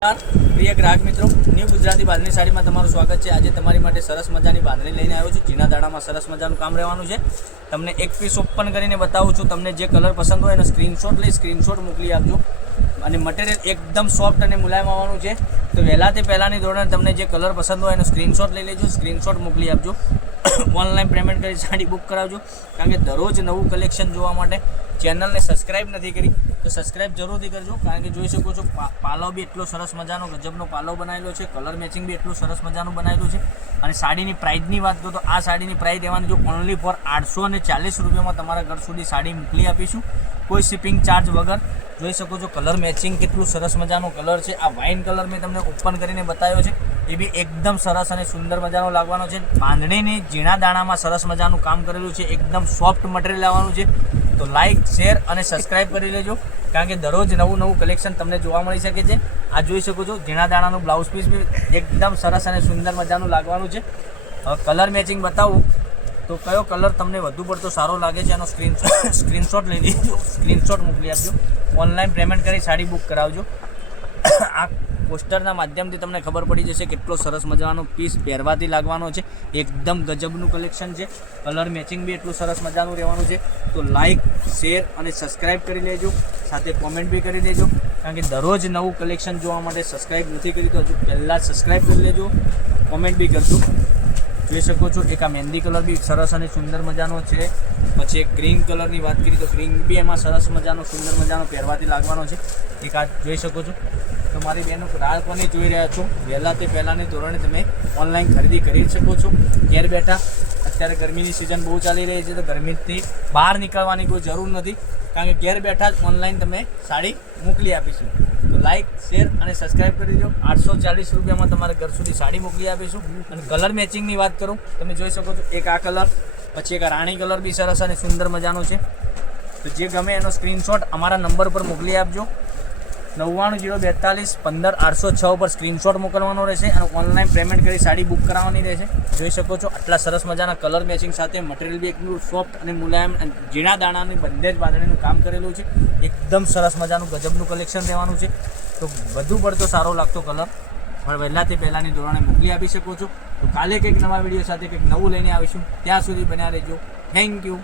પ્રિય ગ્રાહક મિત્રો, ન્યૂ ગુજરાતી બાંધણી સાડીમાં તમારું સ્વાગત છે। આજે તમારી માટે સરસ મજાની બાંધણી લઈને આવ્યો છું। ઝીણા દાણામાં સરસ મજાનું કામ રહેવાનું છે। તમને એક પીસ ઓપન કરીને બતાવું છું। તમને જે કલર પસંદ હોય એનો સ્ક્રીનશોટ લઈ સ્ક્રીનશોટ મોકલી આપજો। અને મટીરિયલ એકદમ સોફ્ટ અને મુલાયમ આવવાનું છે। તો વહેલાથી પહેલાંની ધોરણે તમને જે કલર પસંદ હોય એનો સ્ક્રીનશોટ લઈ લેજો, સ્ક્રીનશોટ મોકલી આપજો। ઓનલાઈન પેમેન્ટ કરી સાડી બુક કરાવજો, કારણ કે દરરોજ નવું કલેક્શન જોવા માટે ચેનલને સબસ્ક્રાઈબ નથી કરી તો સબસ્ક્રાઈબ જરૂરથી કરજો। કારણ કે જોઈ શકો છો પાલો બી એટલો સરસ મજાનો ગજબનો પાલો બનાવેલો છે, કલર મેચિંગ બી એટલું સરસ મજાનું બનાવેલું છે। અને સાડીની પ્રાઇસની વાત કરું તો આ સાડીની પ્રાઇસ રહેવાની જો ઓનલી ફોર 840 રૂપિયામાં તમારા ઘર સુધી સાડી મોકલી આપીશું, કોઈ શિપિંગ ચાર્જ વગર। જોઈ શકો છો કલર મેચિંગ કેટલું સરસ મજાનો કલર છે। આ વાઇન કલર મેં તમને ઓપન કરીને બતાવ્યો છે, એ બી એકદમ સરસ અને સુંદર મજાનો લાગવાનો છે। બાંધણીની ઝીણા દાણામાં સરસ મજાનું કામ કરેલું છે, એકદમ સોફ્ટ મટીરિયલ આવવાનું છે। તો લાઇક, શેર અને સબસ્ક્રાઈબ કરી લેજો, કારણ કે દરરોજ નવું કલેક્શન તમને જોવા મળી શકે છે। આ જોઈ શકો છો ઝીણા દાણાનું બ્લાઉઝ પીસ બી એકદમ સરસ અને સુંદર મજાનું લાગવાનું છે। હવે કલર મેચિંગ બતાવું તો કયો કલર તમને વધુ પડતો સારો લાગે છે એનો સ્ક્રીનશોટ લઈ લેજો, સ્ક્રીનશોટ મોકલી આપજો। ઓનલાઈન પેમેન્ટ કરી સાડી બુક કરાવજો। આ પોસ્ટરના માધ્યમથી તમને ખબર પડી જશે કેટલો સરસ મજાનો પીસ પહેરવાથી લાગવાનો છે, એકદમ ગજબનું કલેક્શન છે। કલર મેચિંગ બી એટલું સરસ મજાનું રહેવાનું છે। તો લાઇક, શેર અને સબસ્ક્રાઈબ કરી લેજો, સાથે કોમેન્ટ બી કરી દેજો, કારણ કે દરરોજ નવું કલેક્શન જોવા માટે સબસ્ક્રાઈબ નથી કરી તો હજુ પહેલાં સબસ્ક્રાઈબ કરી લેજો, કોમેન્ટ બી કરજો। જોઈ શકો છો એક આ મહેંદી કલર બી સરસ અને સુંદર મજાનો છે। પછી એક ગ્રીન કલરની વાત કરી તો ગ્રીન બી એમાં સરસ મજાનો સુંદર મજાનો પહેરવાથી લાગવાનો છે। એક આ જોઈ શકો છો। તો મારી બહેનો રાહ કોને જોઈ રહ્યા છો, વહેલાથી પહેલાંની ધોરણે તમે ઓનલાઈન ખરીદી કરી શકો છો ઘેર બેઠા। અત્યારે ગરમીની સિઝન બહુ ચાલી રહી છે, તો ગરમીથી બહાર નીકળવાની કોઈ જરૂર નથી, કારણ કે ઘેર બેઠા જ ઓનલાઈન તમે સાડી મોકલી આપીશું। તો લાઇક, શેર અને સબસ્ક્રાઈબ કરી દો। 840 રૂપિયામાં તમારે ઘર સુધી સાડી મોકલી આપીશું। અને કલર મેચિંગની વાત કરું, તમે જોઈ શકો છો એક આ કલર, પછી એક આ રાણી કલર બી સરસ અને સુંદર મજાનો છે। તો જે ગમે એનો સ્ક્રીનશોટ અમારા નંબર પર મોકલી આપજો। 9902415806 પર સ્ક્રીનશોટ મોકલવાનો રહેશે અને ઓનલાઈન પેમેન્ટ કરી સાડી બુક કરાવવાની રહેશે। જોઈ શકો છો આટલા સરસ મજાના કલર મેચિંગ સાથે મટીરિયલ બી એકદમ સોફ્ટ અને મુલાયમ અને ઝીણા દાણાની બંને જ બાંધણીનું કામ કરેલું છે, એકદમ સરસ મજાનું ગજબનું કલેક્શન રહેવાનું છે। તો વધુ પડતો સારો લાગતો કલર પણ વહેલાથી પહેલાંની ધોરણે મોકલી આપી શકો છો। તો કાલે કંઈક નવા વિડીયો સાથે કંઈક નવું લઈને આવીશું, ત્યાં સુધી બન્યા રહેજો। Thank you.